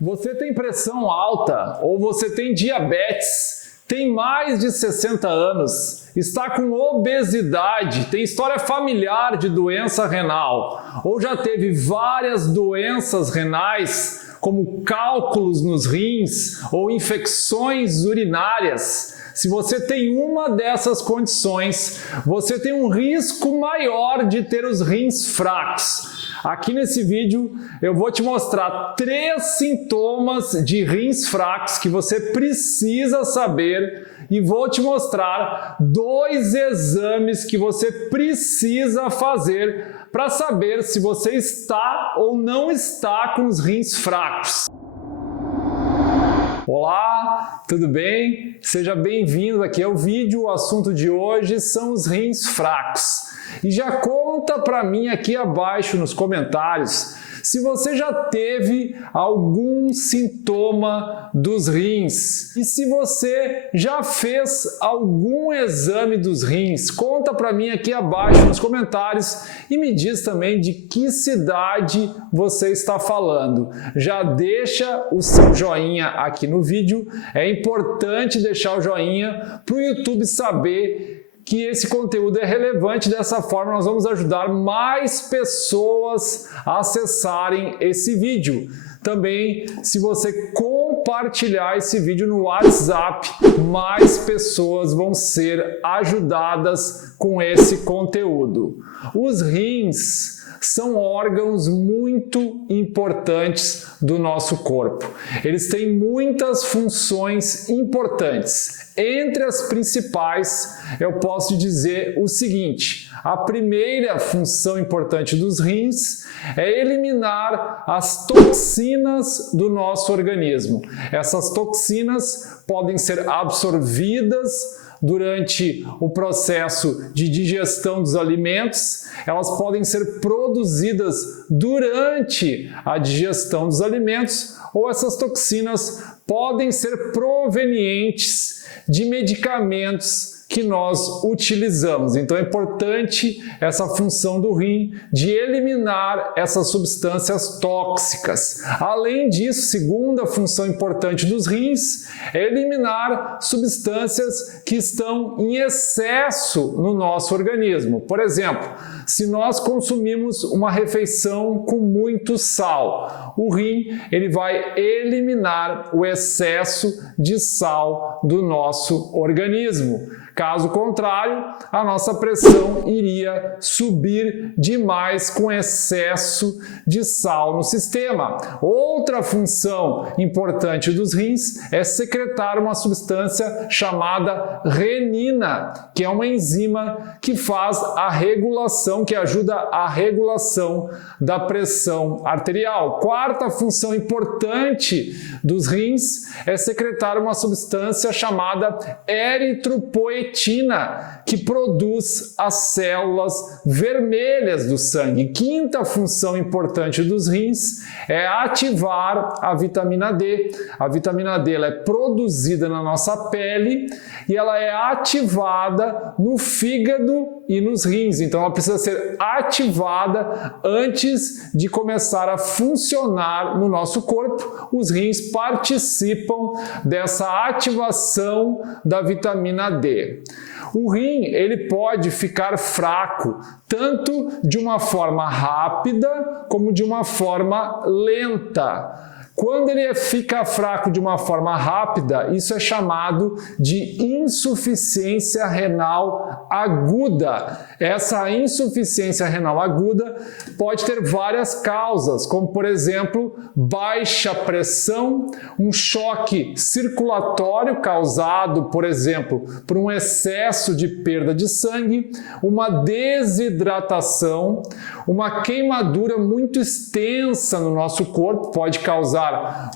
Você tem pressão alta ou você tem diabetes, tem mais de 60 anos, está com obesidade, tem história familiar de doença renal ou já teve várias doenças renais, como cálculos nos rins ou infecções urinárias. Se você tem uma dessas condições, você tem um risco maior de ter os rins fracos. Aqui nesse vídeo eu vou te mostrar 3 sintomas de rins fracos que você precisa saber e vou te mostrar 2 exames que você precisa fazer para saber se você está ou não está com os rins fracos. Olá, tudo bem? Seja bem-vindo aqui ao vídeo. O assunto de hoje são os rins fracos. E já conta para mim aqui abaixo nos comentários se você já teve algum sintoma dos rins e se você já fez algum exame dos rins. Conta para mim aqui abaixo nos comentários e me diz também de que cidade você está falando. Já deixa o seu joinha aqui no vídeo, é importante deixar o joinha para o YouTube saber que esse conteúdo é relevante. Dessa forma nós vamos ajudar mais pessoas a acessarem esse vídeo. Também, se você compartilhar esse vídeo no WhatsApp, mais pessoas vão ser ajudadas com esse conteúdo. Os rins são órgãos muito importantes do nosso corpo. Eles têm muitas funções importantes. Entre as principais, eu posso dizer o seguinte: a primeira função importante dos rins é eliminar as toxinas do nosso organismo. Essas toxinas podem ser absorvidas durante o processo de digestão dos alimentos, elas podem ser produzidas durante a digestão dos alimentos, ou essas toxinas podem ser provenientes de medicamentos que nós utilizamos. Então é importante essa função do rim de eliminar essas substâncias tóxicas. Além disso, segunda função importante dos rins é eliminar substâncias que estão em excesso no nosso organismo. Por exemplo, se nós consumimos uma refeição com muito sal, o rim ele vai eliminar o excesso de sal do nosso organismo. Caso contrário, a nossa pressão iria subir demais com excesso de sal no sistema. Outra função importante dos rins é secretar uma substância chamada renina, que é uma enzima que faz a regulação, que ajuda a regulação da pressão arterial. Quarta função importante dos rins é secretar uma substância chamada eritropoetina, que produz as células vermelhas do sangue. Quinta função importante dos rins é ativar a vitamina D. A vitamina D ela é produzida na nossa pele e ela é ativada no fígado e nos rins. Então ela precisa ser ativada antes de começar a funcionar no nosso corpo. Os rins participam dessa ativação da vitamina D. O rim ele pode ficar fraco tanto de uma forma rápida como de uma forma lenta. Quando ele fica fraco de uma forma rápida, isso é chamado de insuficiência renal aguda. Essa insuficiência renal aguda pode ter várias causas, como por exemplo, baixa pressão, um choque circulatório causado, por exemplo, por um excesso de perda de sangue, uma desidratação, uma queimadura muito extensa no nosso corpo, pode causar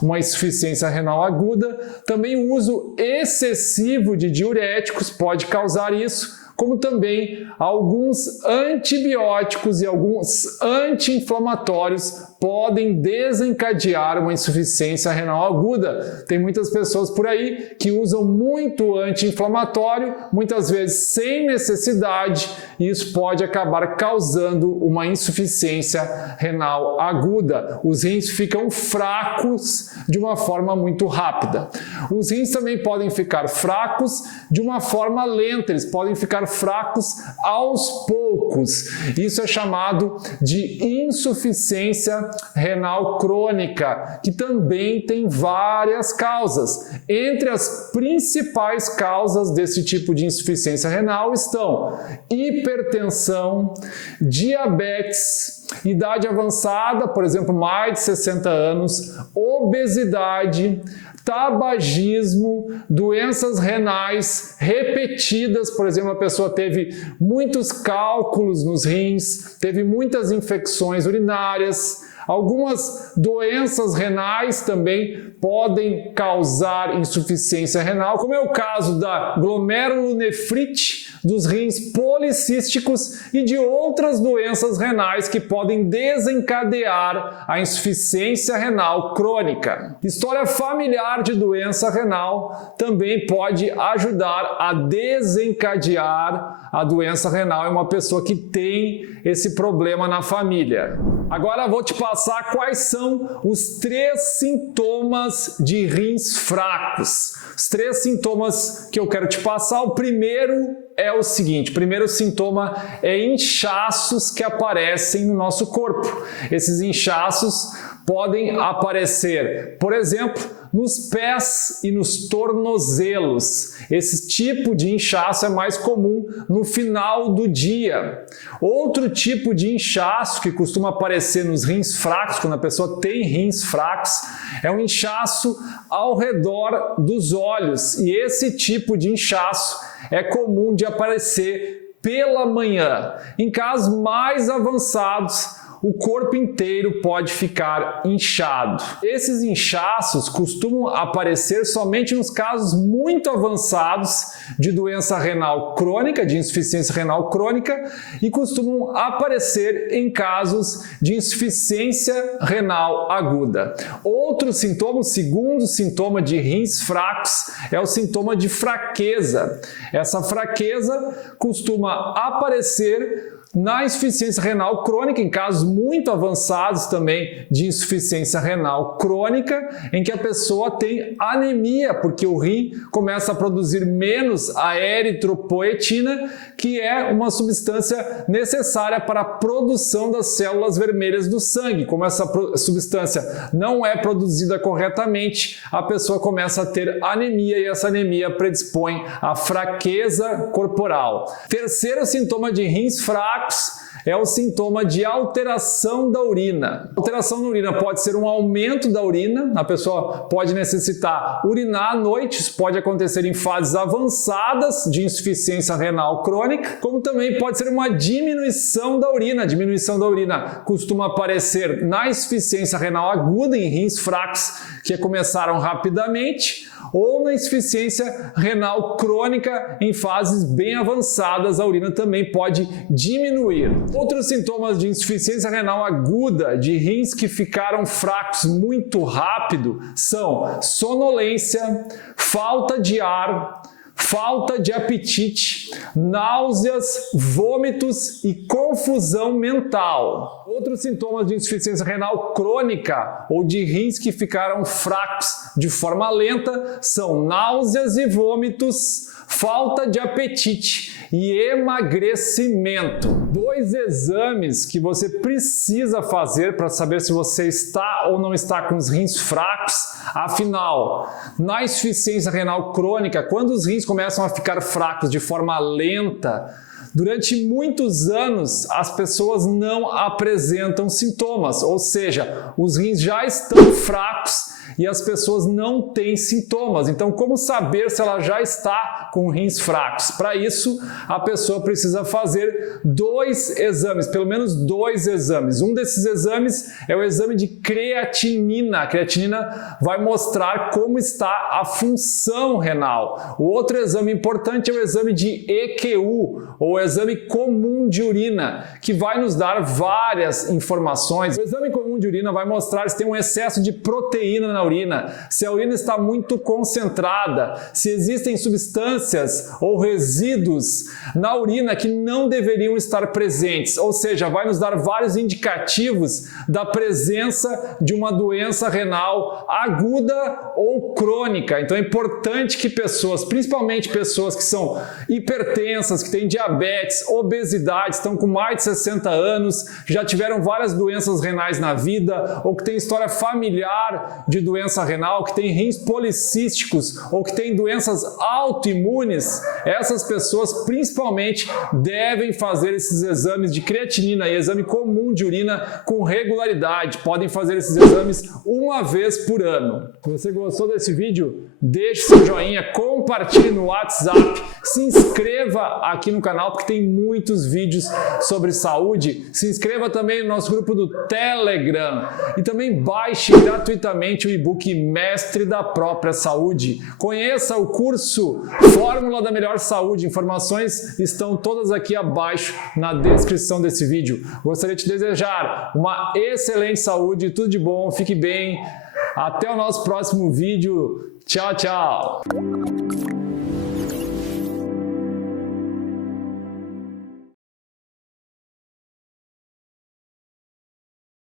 uma insuficiência renal aguda. Também o uso excessivo de diuréticos pode causar isso, como também alguns antibióticos e alguns anti-inflamatórios podem desencadear uma insuficiência renal aguda. Tem muitas pessoas por aí que usam muito anti-inflamatório, muitas vezes sem necessidade, e isso pode acabar causando uma insuficiência renal aguda. Os rins ficam fracos de uma forma muito rápida. Os rins também podem ficar fracos de uma forma lenta, eles podem ficar fracos aos poucos. Isso é chamado de insuficiência renal crônica, que também tem várias causas. Entre as principais causas desse tipo de insuficiência renal estão hipertensão, diabetes, idade avançada, por exemplo, mais de 60 anos, obesidade, tabagismo, doenças renais repetidas, por exemplo, a pessoa teve muitos cálculos nos rins, teve muitas infecções urinárias. Algumas doenças renais também podem causar insuficiência renal, como é o caso da glomerulonefrite, dos rins policísticos e de outras doenças renais que podem desencadear a insuficiência renal crônica. História familiar de doença renal também pode ajudar a desencadear a doença renal em uma pessoa que tem esse problema na família. Agora vou te passar quais são os 3 sintomas de rins fracos. Os 3 sintomas que eu quero te passar. O primeiro é o seguinte: o primeiro sintoma é inchaços que aparecem no nosso corpo. Esses inchaços podem aparecer, por exemplo, nos pés e nos tornozelos. Esse tipo de inchaço é mais comum no final do dia. Outro tipo de inchaço que costuma aparecer nos rins fracos, quando a pessoa tem rins fracos, é um inchaço ao redor dos olhos. E esse tipo de inchaço é comum de aparecer pela manhã. Em casos mais avançados, o corpo inteiro pode ficar inchado. Esses inchaços costumam aparecer somente nos casos muito avançados de doença renal crônica, de insuficiência renal crônica, e costumam aparecer em casos de insuficiência renal aguda. Outro sintoma, o segundo sintoma de rins fracos, é o sintoma de fraqueza. Essa fraqueza costuma aparecer na insuficiência renal crônica, em casos muito avançados também de insuficiência renal crônica, em que a pessoa tem anemia, porque o rim começa a produzir menos a eritropoetina, que é uma substância necessária para a produção das células vermelhas do sangue. Como essa substância não é produzida corretamente, a pessoa começa a ter anemia e essa anemia predispõe à fraqueza corporal. Terceiro sintoma de rins fracos é o sintoma de alteração da urina. A alteração da urina pode ser um aumento da urina, a pessoa pode necessitar urinar à noite, isso pode acontecer em fases avançadas de insuficiência renal crônica, como também pode ser uma diminuição da urina. A diminuição da urina costuma aparecer na insuficiência renal aguda, em rins fracos que começaram rapidamente, ou na insuficiência renal crônica em fases bem avançadas, a urina também pode diminuir. Outros sintomas de insuficiência renal aguda, de rins que ficaram fracos muito rápido, são sonolência, falta de ar, falta de apetite, náuseas, vômitos e confusão mental. Outros sintomas de insuficiência renal crônica ou de rins que ficaram fracos de forma lenta são náuseas e vômitos, falta de apetite e emagrecimento. 2 exames que você precisa fazer para saber se você está ou não está com os rins fracos. Afinal, na insuficiência renal crônica, quando os rins começam a ficar fracos de forma lenta, durante muitos anos as pessoas não apresentam sintomas, ou seja, os rins já estão fracos e as pessoas não têm sintomas. Então, como saber se ela já está com rins fracos? Para isso, a pessoa precisa fazer 2 exames, pelo menos 2 exames. Um desses exames é o exame de creatinina. A creatinina vai mostrar como está a função renal. O outro exame importante é o exame de EQU, ou exame comum de urina, que vai nos dar várias informações. O exame comum de urina vai mostrar se tem um excesso de proteína na urina, se a urina está muito concentrada, se existem substâncias ou resíduos na urina que não deveriam estar presentes, ou seja, vai nos dar vários indicativos da presença de uma doença renal aguda ou crônica. Então é importante que pessoas, principalmente pessoas que são hipertensas, que têm diabetes, obesidade, estão com mais de 60 anos, já tiveram várias doenças renais na vida, ou que têm história familiar de doença renal, que têm rins policísticos, ou que têm doenças autoimunes, essas pessoas principalmente devem fazer esses exames de creatinina e exame comum de urina com regularidade. Podem fazer esses exames uma vez por ano. Se você gostou desse vídeo, deixe seu joinha, compartilhe no WhatsApp, se inscreva aqui no canal porque tem muitos vídeos sobre saúde. Se inscreva também no nosso grupo do Telegram e também baixe gratuitamente o e-book Mestre da Própria Saúde. Conheça o curso Fórmula da Melhor Saúde. Informações estão todas aqui abaixo na descrição desse vídeo. Gostaria de te desejar uma excelente saúde, tudo de bom, fique bem. Até o nosso próximo vídeo. Tchau, tchau!